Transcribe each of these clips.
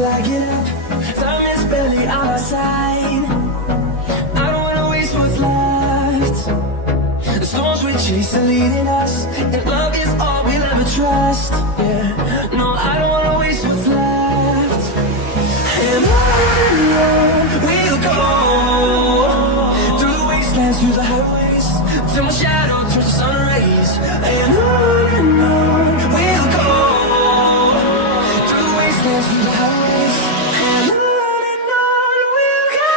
till I get up. Time is barely on our side. I don't wanna waste what's left. The storms we chase are leading us, and love is all we'll ever trust. Yeah, no, I don't wanna waste what's left. And on we'll go, through the wastelands, through the highways, till my shadow turns to sun rays. And on we'll go, through the wastelands, through the highways, and on we'll go.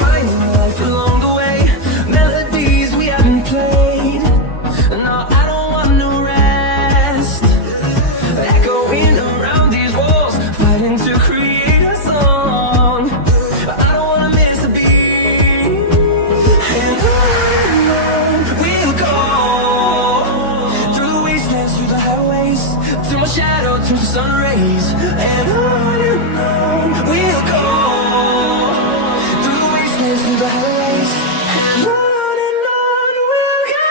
Finding life along the way, melodies we haven't played. No, I don't want no rest. Echoing around these walls, fighting to create a song. I don't wanna miss a beat. And on we'll go, through the wastelands, through the highways, till my shadow turns to sun rays. And on we'll go, through the wastelands, through the highways, and on we'll go.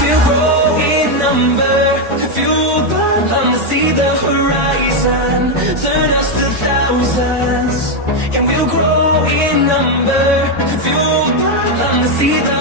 We'll grow in number, fueled by them to see the horizon, turn us to thousands. And we'll grow in number, fueled by them to see the